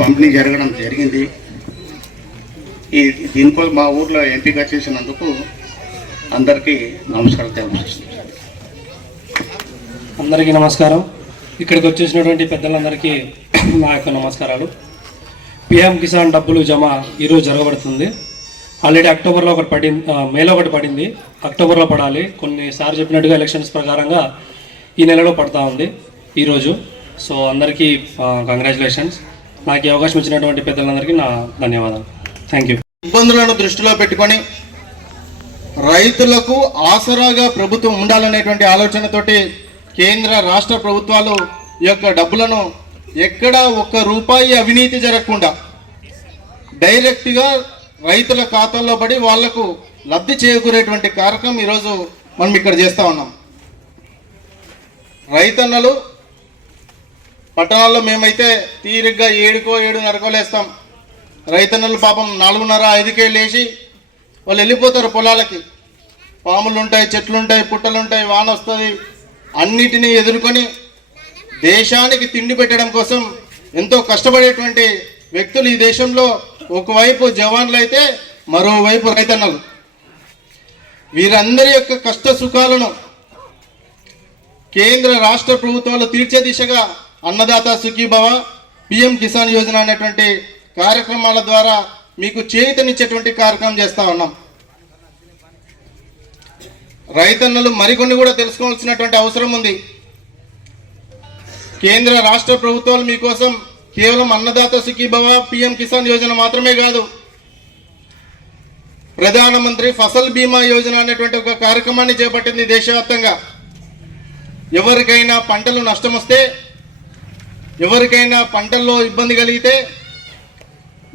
పంపిణీ జరగడం జరిగింది. దీనికోసం మా ఊర్లో ఎంపిక చేసినందుకు అందరికీ నమస్కారం తెలియజేస్తున్నాను. అందరికీ నమస్కారం. ఇక్కడికి వచ్చేసినటువంటి పెద్దలందరికీ నా యొక్క నమస్కారాలు. పిఎం కిసాన్ డబ్బులు జమ ఈరోజు జరగబడుతుంది. ఆల్రెడీ అక్టోబర్లో ఒకటి పడింది, మేలో ఒకటి పడింది, అక్టోబర్లో పడాలి. కొన్నిసార్లు చెప్పినట్టుగా ఎలక్షన్స్ ప్రకారంగా ఈ నెలలో పడతా ఉంది ఈరోజు. సో అందరికీ కంగ్రాచులేషన్స్. నాకు ఈ అవకాశం ఇచ్చినటువంటి పెద్దలందరికీ నా ధన్యవాదాలు. Thank you. ఇబ్బందులను దృష్టిలో పెట్టుకొని రైతులకు ఆసరాగా ప్రభుత్వం ఉండాలనేటువంటి ఆలోచనతోటి కేంద్ర రాష్ట్ర ప్రభుత్వాలు ఈ యొక్క డబ్బులను ఎక్కడా ఒక్క రూపాయి అవినీతి జరగకుండా డైరెక్ట్గా రైతుల ఖాతాల్లో పడి వాళ్లకు లబ్ధి చేకూరేటువంటి కార్యక్రమం ఈరోజు మనం ఇక్కడ చేస్తూ ఉన్నాం. రైతన్నలు పట్టణాల్లో మేమైతే తీరిగ్గా 7కో 7:30కో లేస్తాం. రైతన్నలు పాపం 4:30-5కే లేచి వాళ్ళు వెళ్ళిపోతారు పొలాలకి. పాములు ఉంటాయి, చెట్లు ఉంటాయి, పుట్టలు ఉంటాయి, వాన వస్తుంది. అన్నిటినీ ఎదుర్కొని దేశానికి తిండి పెట్టడం కోసం ఎంతో కష్టపడేటువంటి వ్యక్తులు ఈ దేశంలో ఒకవైపు జవాన్లు అయితే మరోవైపు రైతన్నలు. వీరందరి యొక్క కష్ట సుఖాలను కేంద్ర రాష్ట్ర ప్రభుత్వాలు తీర్చే దిశగా అన్నదాత సుఖీభవ, పిఎం కిసాన్ యోజన అనేటువంటి కార్యక్రమాల ద్వారా మీకు చేయూతనిచ్చేటువంటి కార్యక్రమం చేస్తూ ఉన్నాం. రైతన్నలు మరికొన్ని కూడా తెలుసుకోవాల్సినటువంటి అవసరం ఉంది. కేంద్ర రాష్ట్ర ప్రభుత్వాలు మీకోసం కేవలం అన్నదాత సుఖీభవ, పిఎం కిసాన్ యోజన మాత్రమే కాదు, ప్రధానమంత్రి ఫసల్ బీమా యోజన అనేటువంటి ఒక కార్యక్రమాన్ని చేపట్టింది దేశవ్యాప్తంగా. ఎవరికైనా పంటలు నష్టం వస్తే, ఎవరికైనా పంటల్లో ఇబ్బంది కలిగితే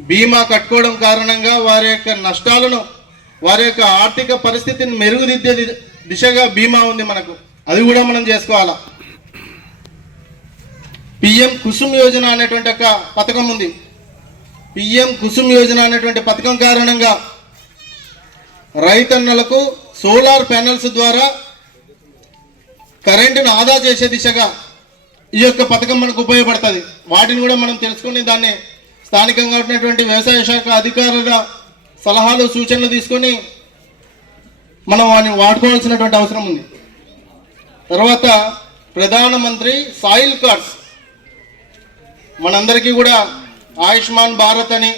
బీమా కట్టుకోవడం కారణంగా వారి యొక్క నష్టాలను, వారి యొక్క ఆర్థిక పరిస్థితిని మెరుగుదిద్దే దిశగా బీమా ఉంది మనకు. అది కూడా మనం చేసుకోవాలా. పిఎం కుసుమ్ యోజన అనేటువంటి ఒక పథకం ఉంది. పిఎం కుసుమ్ యోజన అనేటువంటి పథకం కారణంగా రైతన్నలకు సోలార్ ప్యానెల్స్ ద్వారా కరెంటును ఆదా చేసే దిశగా ఈ యొక్క పథకం మనకు ఉపయోగపడుతుంది. వాటిని కూడా మనం తెలుసుకుని దాన్ని స్థానికంగా ఉన్నటువంటి వ్యవసాయ శాఖ అధికారుల సలహాలు సూచనలు తీసుకొని మనం వాటిని వాడుకోవాల్సినటువంటి అవసరం ఉంది. తర్వాత ప్రధానమంత్రి సాయిల్ కార్డ్స్, మనందరికీ కూడా ఆయుష్మాన్ భారత్ అని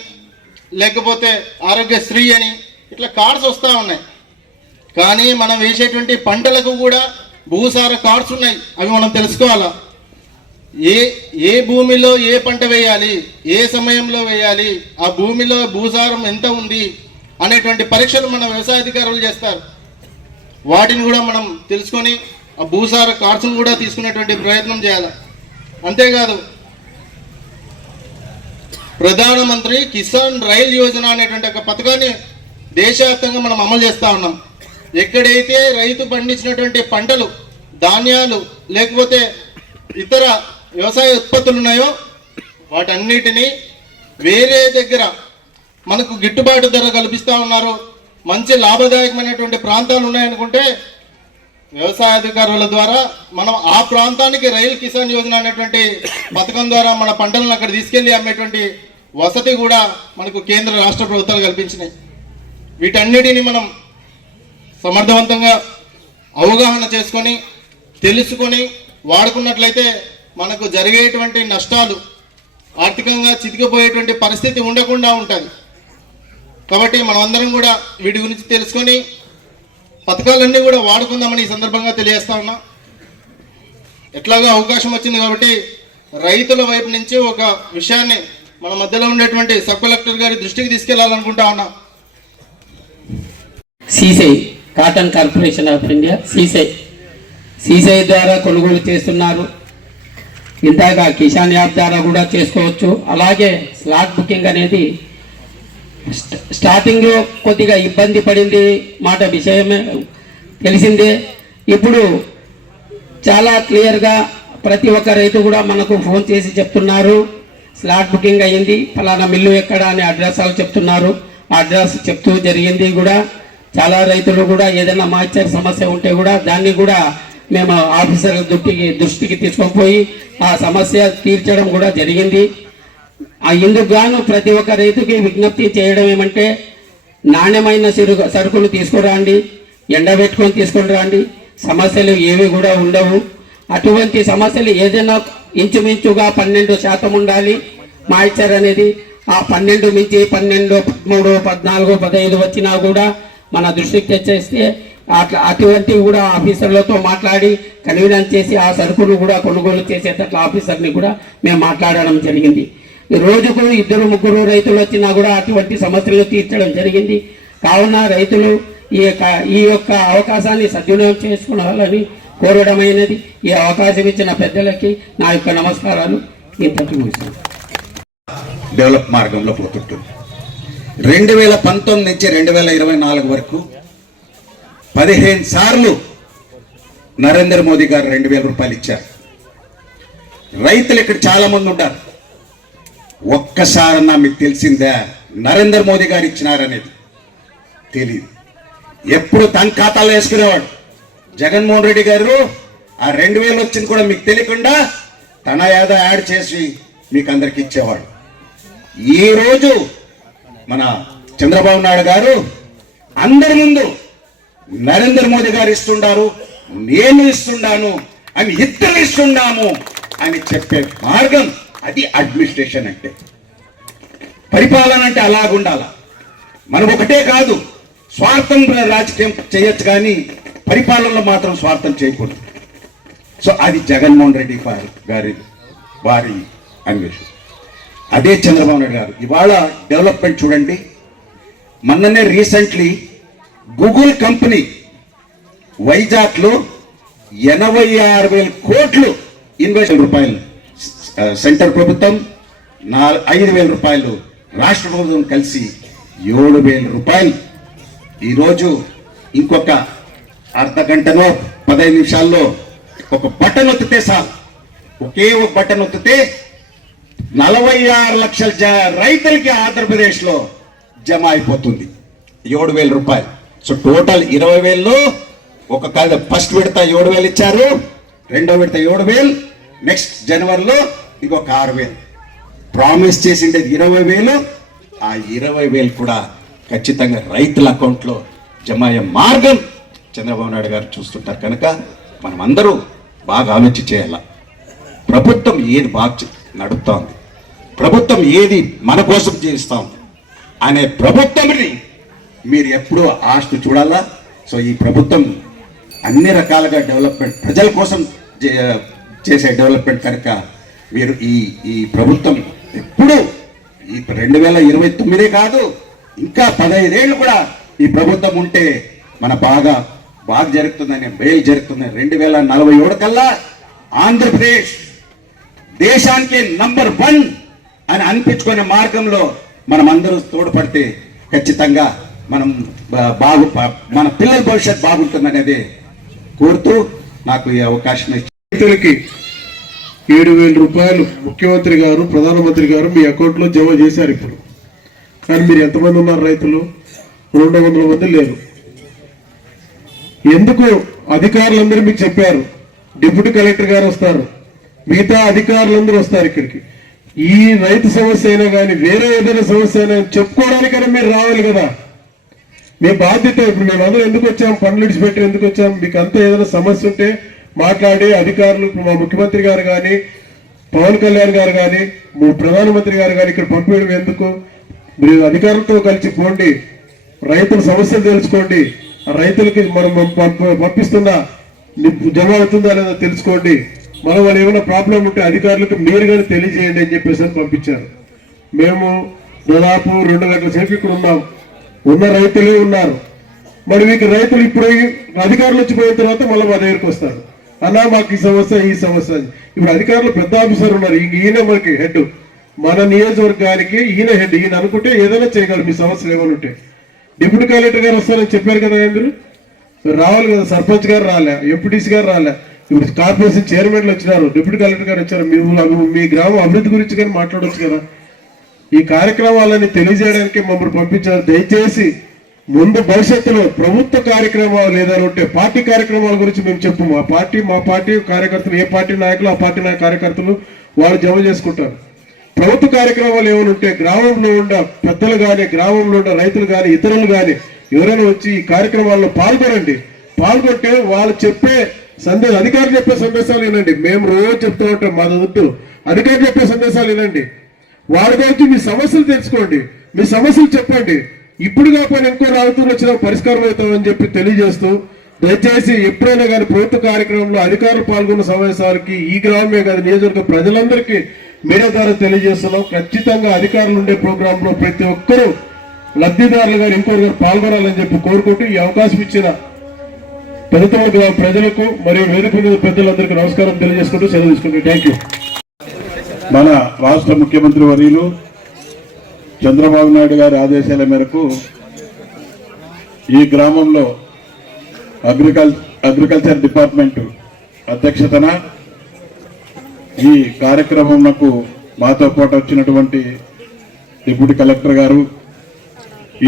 లేకపోతే ఆరోగ్యశ్రీ అని ఇట్లా కార్డ్స్ వస్తూ ఉన్నాయి. కానీ మనం వేసేటువంటి పంటలకు కూడా భూసార కార్డ్స్ ఉన్నాయి. అవి మనం తెలుసుకోవాలా. ఏ భూమిలో ఏ పంట వేయాలి, ఏ సమయంలో వేయాలి, ఆ భూమిలో భూసారం ఎంత ఉంది అనేటువంటి పరీక్షలు మన వ్యవసాయ అధికారులు చేస్తారు. వాటిని కూడా మనం తెలుసుకొని ఆ భూసార కార్డ్స్ను కూడా తీసుకునేటువంటి ప్రయత్నం చేయాలి. అంతేకాదు ప్రధానమంత్రి కిసాన్ రైల్ యోజన అనేటువంటి ఒక పథకాన్ని దేశవ్యాప్తంగా మనం అమలు చేస్తూ ఉన్నాం. ఎక్కడైతే రైతు పండించినటువంటి పంటలు, ధాన్యాలు లేకపోతే ఇతర వ్యవసాయ ఉత్పత్తులు ఉన్నాయో వాటన్నిటినీ వేరే దగ్గర మనకు గిట్టుబాటు ధర కల్పిస్తూ ఉన్నారు. మంచి లాభదాయకమైనటువంటి ప్రాంతాలు ఉన్నాయనుకుంటే వ్యవసాయ అధికారుల ద్వారా మనం ఆ ప్రాంతానికి రైల్ కిసాన్ యోజన అనేటువంటి పథకం ద్వారా మన పంటలను అక్కడ తీసుకెళ్లి అమ్మేటువంటి వసతి కూడా మనకు కేంద్ర రాష్ట్ర ప్రభుత్వాలు కల్పించినాయి. వీటన్నిటిని మనం సమర్థవంతంగా అవగాహన చేసుకొని తెలుసుకొని వాడుకున్నట్లయితే మనకు జరిగేటువంటి నష్టాలు, ఆర్థికంగా చితికిపోయేటువంటి పరిస్థితి ఉండకుండా ఉంటుంది. కాబట్టి మనమందరం కూడా వీటి గురించి తెలుసుకొని పథకాలన్నీ కూడా వాడుకుందామని ఈ సందర్భంగా తెలియజేస్తా ఉన్నా. ఎట్లాగో అవకాశం వచ్చింది కాబట్టి రైతుల వైపు నుంచి ఒక విషయాన్ని మన మధ్యలో ఉండేటువంటి సబ్ కలెక్టర్ గారి దృష్టికి తీసుకెళ్లాలనుకుంటా ఉన్నా. సీసై కాటన్ కార్పొరేషన్ ఆఫ్ ఇండియా సీసై ద్వారా కొనుగోలు చేస్తున్నారు. ఇంతగా కిసాన్ యాప్ ద్వారా కూడా చేసుకోవచ్చు. అలాగే స్లాట్ బుకింగ్ అనేది స్టార్టింగ్లో కొద్దిగా ఇబ్బంది పడింది మాట విషయమే తెలిసిందే. ఇప్పుడు చాలా క్లియర్గా ప్రతి ఒక్క రైతు కూడా మనకు ఫోన్ చేసి చెప్తున్నారు, స్లాట్ బుకింగ్ అయ్యింది, ఫలానా మిల్లు ఎక్కడ అని అడ్రస్ చెప్తున్నారు. అడ్రస్ చెప్తూ జరిగింది కూడా. చాలా రైతులు కూడా ఏదైనా మాయిశ్చర్ సమస్య ఉంటే కూడా దాన్ని కూడా మేము ఆఫీసర్ దృష్టికి తీసుకొని ఆ సమస్య తీర్చడం కూడా జరిగింది. ఇందుకు గాను ప్రతి ఒక్క రైతుకి విజ్ఞప్తి చేయడం ఏమంటే, నాణ్యమైన సరుకులు తీసుకురండి, ఎండబెట్టుకొని తీసుకొని రండి, సమస్యలు ఏవి కూడా ఉండవు. అటువంటి సమస్యలు ఏదైనా ఇంచుమించుగా 12% ఉండాలి మాయిశ్చర్ అనేది. ఆ 12 మించి 12, 13, 14, 15 వచ్చినా కూడా మన దృష్టికి తెచ్చేస్తే అటువంటివి కూడా ఆఫీసర్లతో మాట్లాడి కన్వీనెన్స్ చేసి ఆ సరుకును కూడా కొనుగోలు చేసేటట్లు ఆఫీసర్ని కూడా మేము మాట్లాడడం జరిగింది. రోజుకు 2, 3 రైతులు వచ్చినా కూడా అటువంటి సమస్యలు తీర్చడం జరిగింది. కావున రైతులు ఈ యొక్క అవకాశాన్ని సద్వినియోగం చేసుకోవాలని కోరడమైనది. ఈ అవకాశం ఇచ్చిన పెద్దలకి నా యొక్క నమస్కారాలు. ఇంతటి ముగిస్తాను. డెవలప్ మార్గంలో పోతుంటుంది. 2019 నుంచి 2024 వరకు 15 సార్లు నరేంద్ర మోదీ గారు 2,000 రూపాయలు ఇచ్చారు. రైతులు ఇక్కడ చాలా మంది ఉన్నారు. ఒక్కసారన్నా మీకు తెలిసిందా నరేంద్ర మోదీ గారు ఇచ్చినారనేది? తెలియదు. ఎప్పుడు తన ఖాతాలో వేసుకునేవాడు. జగన్మోహన్ రెడ్డి గారు ఆ 2,000 వచ్చింది కూడా మీకు తెలియకుండా తన ఏదో యాడ్ చేసి మీకు అందరికి ఇచ్చేవాడు. ఈరోజు మన చంద్రబాబు నాయుడు గారు అందరి ముందు నరేంద్ర మోదీ గారు ఇస్తుండారు, నేను ఇస్తున్నాను అని, ఇద్దరు ఇస్తున్నాము అని చెప్పే మార్గం అది అడ్మినిస్ట్రేషన్ అంటే. పరిపాలన అంటే అలాగుండాల. మనం ఒకటే కాదు, స్వార్థం రాజకీయం చేయొచ్చు కానీ పరిపాలనలో మాత్రం స్వార్థం చేయకూడదు. సో అది జగన్మోహన్ రెడ్డి గారి వారి అన్వేషణ. అదే చంద్రబాబు నాయుడు గారు ఇవాళ డెవలప్మెంట్ చూడండి. మొన్ననే రీసెంట్లీ గూగుల్ కంపెనీ వైజాగ్లో 86,000 కోట్లు రూపాయలు సెంటర్ ప్రభుత్వం, 5,000 రూపాయలు రాష్ట్ర ప్రభుత్వం కలిసి 7,000 రూపాయలు. ఈరోజు ఇంకొక అర్ధ గంటలో 15 నిమిషాల్లో ఒక బటన్ ఒత్తితే చాలు, ఒకే ఒక బటన్ ఒత్తితే 46 లక్షల రైతులకి ఆంధ్రప్రదేశ్లో జమ అయిపోతుంది 7,000 రూపాయలు. సో టోటల్ 20,000లో ఒక ఫస్ట్ విడత 7,000 ఇచ్చారు, రెండో విడత 7,000, నెక్స్ట్ జనవరిలో ఇంకొక 6,000. ప్రామిస్ చేసిండేది 20,000. ఆ 20,000 కూడా ఖచ్చితంగా రైతుల అకౌంట్లో జమ అయ్యే మార్గం చంద్రబాబు నాయుడు గారు చూస్తుంటారు. కనుక మనం అందరూ బాగా ఆలోచన చేయాల. ప్రభుత్వం ఏది బాగా నడుపుతా ఉంది, ప్రభుత్వం ఏది మన కోసం చేస్తాం అనే ప్రభుత్వంని మీరు ఎప్పుడూ ఆశ చూడాలా. సో ఈ ప్రభుత్వం అన్ని రకాలుగా డెవలప్మెంట్, ప్రజల కోసం చేసే డెవలప్మెంట్. కనుక మీరు ఈ ప్రభుత్వం ఎప్పుడు ఈ 2029 కాదు, ఇంకా 15 ఏళ్ళు కూడా ఈ ప్రభుత్వం ఉంటే మన బాగా జరుగుతుందని, మేలు జరుగుతుందని. 2047 కల్లా ఆంధ్రప్రదేశ్ దేశానికి నంబర్ 1 అని అనిపించుకునే మార్గంలో మనం అందరూ తోడ్పడితే ఖచ్చితంగా మనం మన పిల్లల భవిష్యత్ బాగుంటుందనేది కోరుతూ నాకు ఈ అవకాశం ఇచ్చి రైతులకి 7,000 రూపాయలు ముఖ్యమంత్రి గారు, ప్రధానమంత్రి గారు మీ అకౌంట్లో జమ చేశారు ఇప్పుడు. కానీ మీరు ఎంతమంది ఉన్నారు రైతులు? 200 మంది లేరు. ఎందుకు? అధికారులందరూ మీకు చెప్పారు, డిప్యూటీ కలెక్టర్ గారు వస్తారు, మిగతా అధికారులందరూ వస్తారు ఇక్కడికి. ఈ రైతు సమస్య అయినా కానీ వేరే ఏదైనా సమస్య అయినా చెప్పుకోవడానికైనా మీరు రావాలి కదా. మీ బాధ్యత. ఇప్పుడు మేము అందరూ ఎందుకు వచ్చాం, పనులు విడిచిపెట్టి ఎందుకు వచ్చాం? మీకు అంతా ఏదైనా సమస్య ఉంటే మాట్లాడి అధికారులు, మా ముఖ్యమంత్రి గారు కానీ, పవన్ కళ్యాణ్ గారు కానీ, ప్రధానమంత్రి గారు కానీ ఇక్కడ పంపించడం ఎందుకు? మీరు అధికారులతో కలిసి పోండి, రైతుల సమస్యలు తెలుసుకోండి, రైతులకి మనం పంపిస్తున్నా జమ అవుతుందా లేదా తెలుసుకోండి, మనం వాళ్ళు ఏమైనా ప్రాబ్లం ఉంటే అధికారులకు మీరు కానీ తెలియజేయండి అని చెప్పేసి పంపించారు. మేము దాదాపు 2 గంటల సేపు ఇక్కడ ఉన్నాం. ఉన్న రైతులే ఉన్నారు. మరి మీకు రైతులు ఇప్పుడు అధికారులు వచ్చిపోయిన తర్వాత మళ్ళీ మా దగ్గరికి వస్తారు, అన్నా మాకు ఈ సమస్య ఇప్పుడు అధికారులు పెద్ద ఆఫీసర్ ఉన్నారు, ఈయన మనకి హెడ్, మన నియోజకవర్గానికి ఈయన హెడ్. ఈయన అనుకుంటే ఏదైనా చేయగలరు మీ సమస్యలు ఏమైనా ఉంటే. డిప్యూటీ కలెక్టర్ గారు వస్తారని చెప్పారు కదా, అందరూ రావాలి కదా. సర్పంచ్ గారు రాలే, ఎంపీటీసీ గారు రాలే, ఇప్పుడు కార్పొరేషన్ చైర్మన్లు వచ్చినారు, డిప్యూటీ కలెక్టర్ గారు వచ్చారు. మీ గ్రామం అభివృద్ధి గురించి కానీ మాట్లాడవచ్చు కదా. ఈ కార్యక్రమాలని తెలియజేయడానికి మమ్మల్ని పంపించారు. దయచేసి ముందు భవిష్యత్తులో ప్రభుత్వ కార్యక్రమాలు ఏదైనా ఉంటే పార్టీ కార్యక్రమాల గురించి మేము చెప్పు. మా పార్టీ కార్యకర్తలు, ఏ పార్టీ నాయకులు ఆ పార్టీ కార్యకర్తలు వాళ్ళు జమ చేసుకుంటారు. ప్రభుత్వ కార్యక్రమాలు ఏమైనా ఉంటే గ్రామంలో ఉన్న పెద్దలు కానీ, గ్రామంలో ఉన్న రైతులు కానీ, ఇతరులు కానీ ఎవరైనా వచ్చి ఈ కార్యక్రమాల్లో పాల్గొనండి. పాల్గొంటే వాళ్ళు చెప్పే అధికారులు చెప్పే సందేశాలు వినండి. మేము రోజు చెప్తూ ఉంటాం, మా వద్దు అధికారులు చెప్పే సందేశాలు వినండి. వాడి గురించి మీ సమస్యలు తెలుసుకోండి, మీ సమస్యలు చెప్పండి. ఇప్పుడు కాకపోయినా ఇంకో రాజుతూరు వచ్చిన పరిష్కారం అవుతామని చెప్పి తెలియజేస్తూ, దయచేసి ఎప్పుడైనా కానీ ప్రభుత్వ కార్యక్రమంలో అధికారులు పాల్గొన్న సమావేశాలకి ఈ గ్రామమే కాదు నియోజకవర్గ ప్రజలందరికీ మీడియా ద్వారా తెలియజేస్తున్నాం. ఖచ్చితంగా అధికారులు ఉండే ప్రోగ్రామ్ లో ప్రతి ఒక్కరూ లబ్ధిదారులు గారు ఇంకొకరు గారు పాల్గొనాలని చెప్పి కోరుకుంటూ ఈ అవకాశం ఇచ్చిన పెద్దతోట గ్రామ ప్రజలకు మరియు వేదిక మీద పెద్దలందరికీ నమస్కారం తెలియజేసుకుంటూ సెలవు తీసుకుంటూ థ్యాంక్ యూ. మన రాష్ట్ర ముఖ్యమంత్రి వర్యులు చంద్రబాబు నాయుడు గారి ఆదేశాల మేరకు ఈ గ్రామంలో అగ్రికల్చర్ డిపార్ట్మెంట్ అధ్యక్షతన ఈ కార్యక్రమంకు మాతో పాటు వచ్చినటువంటి డిప్యూటీ కలెక్టర్ గారు,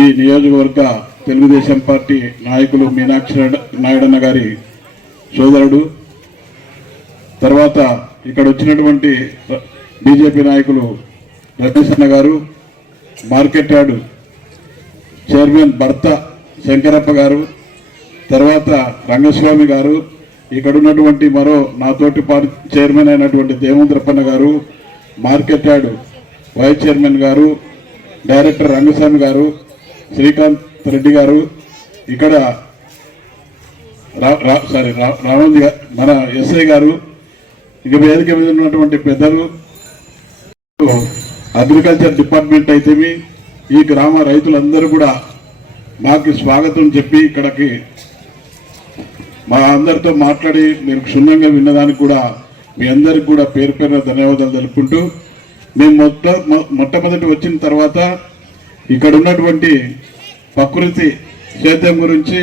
ఈ నియోజకవర్గ తెలుగుదేశం పార్టీ నాయకులు మీనాక్షి నాయుడన్న గారి సోదరుడు, తర్వాత ఇక్కడ వచ్చినటువంటి బీజేపీ నాయకులు రమేష్ అన్న గారు, మార్కెట్ యార్డు చైర్మన్ భర్త శంకరప్ప గారు, తర్వాత రంగస్వామి గారు, ఇక్కడ ఉన్నటువంటి మరో నాతోటి చైర్మన్ అయినటువంటి దేవేంద్రప్పన్న గారు, మార్కెట్ యార్డు వైస్ చైర్మన్ గారు, డైరెక్టర్ రంగస్వామి గారు, శ్రీకాంత్ రెడ్డి గారు, ఇక్కడ రామంది మన ఎస్ఐ గారు, ఇక వేదిక మీద ఉన్నటువంటి పెద్దలు, అగ్రికల్చర్ డిపార్ట్మెంట్ అయితేమి ఈ గ్రామ రైతులందరూ కూడా మాకు స్వాగతం చెప్పి ఇక్కడికి మా అందరితో మాట్లాడి మీరు క్షుణ్ణంగా విన్నదానికి కూడా మీ అందరికి కూడా పేరు పేరున ధన్యవాదాలు తెలుపుకుంటూ, మేము మొట్టమొదటి వచ్చిన తర్వాత ఇక్కడ ఉన్నటువంటి ప్రకృతి సేద్యం గురించి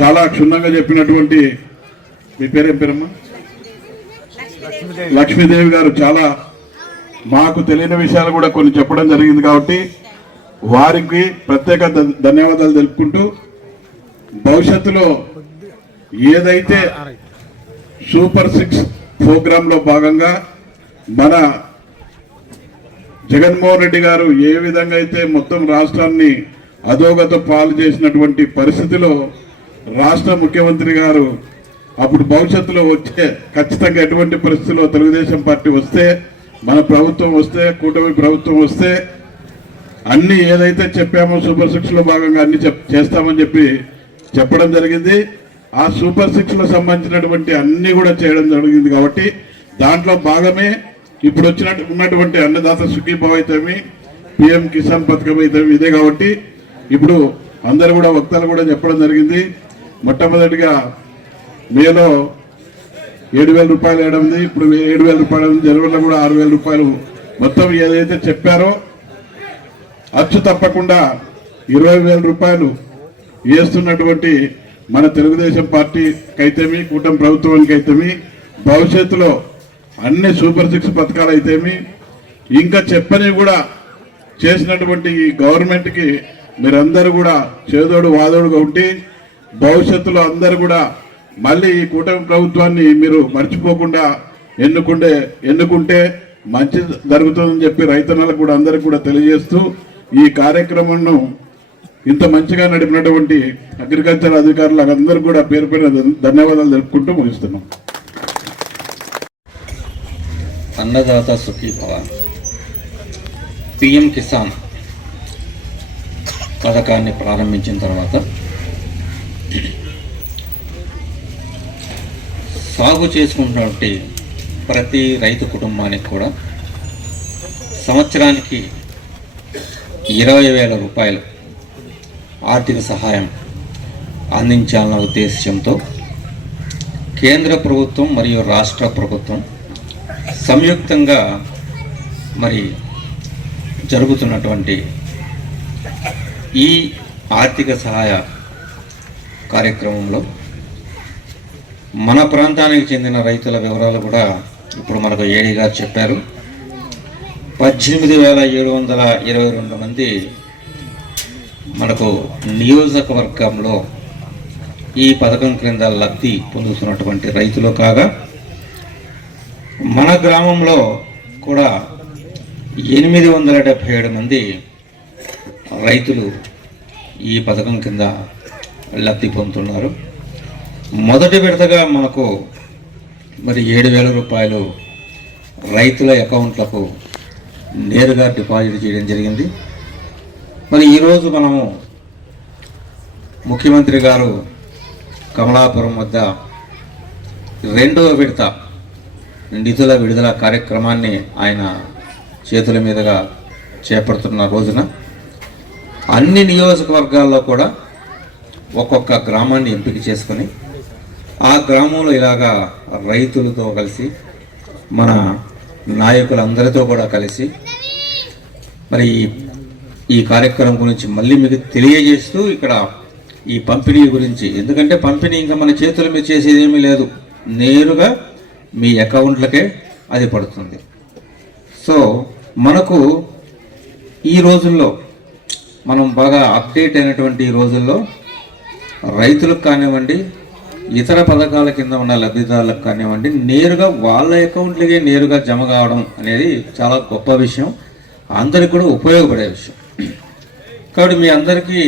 చాలా క్షుణ్ణంగా చెప్పినటువంటి మీ పేరేం పేరమ్మా లక్ష్మీదేవి గారు చాలా మాకు తెలియని విషయాలు కూడా కొన్ని చెప్పడం జరిగింది. కాబట్టి వారికి ప్రత్యేక ధన్యవాదాలు తెలుపుకుంటూ, భవిష్యత్తులో ఏదైతే సూపర్ 6 ప్రోగ్రాంలో భాగంగా మన జగన్మోహన్ రెడ్డి గారు ఏ విధంగా అయితే మొత్తం రాష్ట్రాన్ని అధోగత పాలు చేసినటువంటి పరిస్థితిలో రాష్ట్ర ముఖ్యమంత్రి గారు అప్పుడు భవిష్యత్తులో వచ్చే ఖచ్చితంగా ఎటువంటి పరిస్థితుల్లో తెలుగుదేశం పార్టీ వస్తే, మన ప్రభుత్వం వస్తే, కూటమి ప్రభుత్వం వస్తే అన్ని ఏదైతే చెప్పామో సూపర్ 6లో భాగంగా అన్ని చేస్తామని చెప్పి చెప్పడం జరిగింది. ఆ సూపర్ 6లో సంబంధించినటువంటి అన్ని కూడా చేయడం జరిగింది. కాబట్టి దాంట్లో భాగమే ఇప్పుడు ఉన్నటువంటి అన్నదాత సుఖీభావ అయితేమి, పిఎం కిసాన్ పథకం అయితేమి ఇదే. కాబట్టి ఇప్పుడు అందరు కూడా వక్తలు కూడా చెప్పడం జరిగింది. మొట్టమొదటిగా మేలో 7,000 రూపాయలు వేయడం ఉంది, ఇప్పుడు 7,000 రూపాయలు, జనవరిలో కూడా 6,000 రూపాయలు. మొత్తం ఏదైతే చెప్పారో అచ్చు తప్పకుండా 20,000 రూపాయలు వేస్తున్నటువంటి మన తెలుగుదేశం పార్టీకి అయితేమి, కూటమి ప్రభుత్వానికి అయితేమి, భవిష్యత్తులో అన్ని సూపర్ 6 పథకాలు అయితేమి, ఇంకా చెప్పని కూడా చేసినటువంటి ఈ గవర్నమెంట్కి మీరందరూ కూడా చేదోడు వాదోడుగా ఉండి భవిష్యత్తులో అందరూ కూడా మళ్ళీ ఈ కూటమి ప్రభుత్వాన్ని మీరు మర్చిపోకుండా ఎన్నుకుంటే మంచి జరుగుతుందని చెప్పి రైతన్నలకు కూడా అందరికి కూడా తెలియజేస్తూ, ఈ కార్యక్రమంను ఇంత మంచిగా నడిపినటువంటి అగ్రికల్చర్ అధికారులకు అందరూ కూడా పేరు పేరున ధన్యవాదాలు తెలుపుకుంటూ ముగిస్తున్నాం. అన్నదాత సుఖీభవ పిఎం కిసాన్ పథకాన్ని ప్రారంభించిన తర్వాత సాగు చేసుకున్నటువంటి ప్రతి రైతు కుటుంబానికి కూడా సంవత్సరానికి 20,000 రూపాయలు ఆర్థిక సహాయం అందించాలన్న ఉద్దేశంతో కేంద్ర ప్రభుత్వం మరియు రాష్ట్ర ప్రభుత్వం సంయుక్తంగా మరి జరుగుతున్నటువంటి ఈ ఆర్థిక సహాయ కార్యక్రమంలో మన ప్రాంతానికి చెందిన రైతుల వివరాలు కూడా ఇప్పుడు మనకు ఏడీ గారు చెప్పారు. 18,722 మంది మనకు నియోజకవర్గంలో ఈ పథకం క్రింద లబ్ధి పొందుతున్నటువంటి రైతులు కాగా మన గ్రామంలో కూడా 877 మంది రైతులు ఈ పథకం కింద లబ్ధి పొందుతున్నారు. మొదటి విడతగా మనకు మరి 7,000 రూపాయలు రైతుల అకౌంట్లకు నేరుగా డిపాజిట్ చేయడం జరిగింది. మరి ఈరోజు మనము ముఖ్యమంత్రి గారు కమలాపురం వద్ద 2వ విడత నిధుల విడుదల కార్యక్రమాన్ని ఆయన చేతుల మీదుగా చేపడుతున్న రోజున అన్ని నియోజకవర్గాల్లో కూడా ఒక్కొక్క గ్రామాన్ని ఎంపిక చేసుకొని ఆ గ్రామంలో ఇలాగా రైతులతో కలిసి మన నాయకులందరితో కూడా కలిసి మరి ఈ కార్యక్రమం గురించి మళ్ళీ మీకు తెలియజేస్తూ ఇక్కడ ఈ పంపిణీ గురించి, ఎందుకంటే పంపిణీ ఇంకా మన చేతుల మీద చేసేది ఏమీ లేదు, నేరుగా మీ అకౌంట్లకే అది పడుతుంది. సో మనకు ఈ రోజుల్లో మనం బాగా అప్డేట్ అయినటువంటి ఈ రోజుల్లో రైతులకు కానివ్వండి, ఇతర పథకాల కింద ఉన్న లబ్ధిదారులకు కానివ్వండి, నేరుగా వాళ్ళ అకౌంట్లకే నేరుగా జమ కావడం అనేది చాలా గొప్ప విషయం, అందరికి కూడా ఉపయోగపడే విషయం. కాబట్టి మీ అందరికీ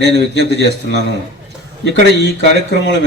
నేను విజ్ఞప్తి చేస్తున్నాను, ఇక్కడ ఈ కార్యక్రమంలో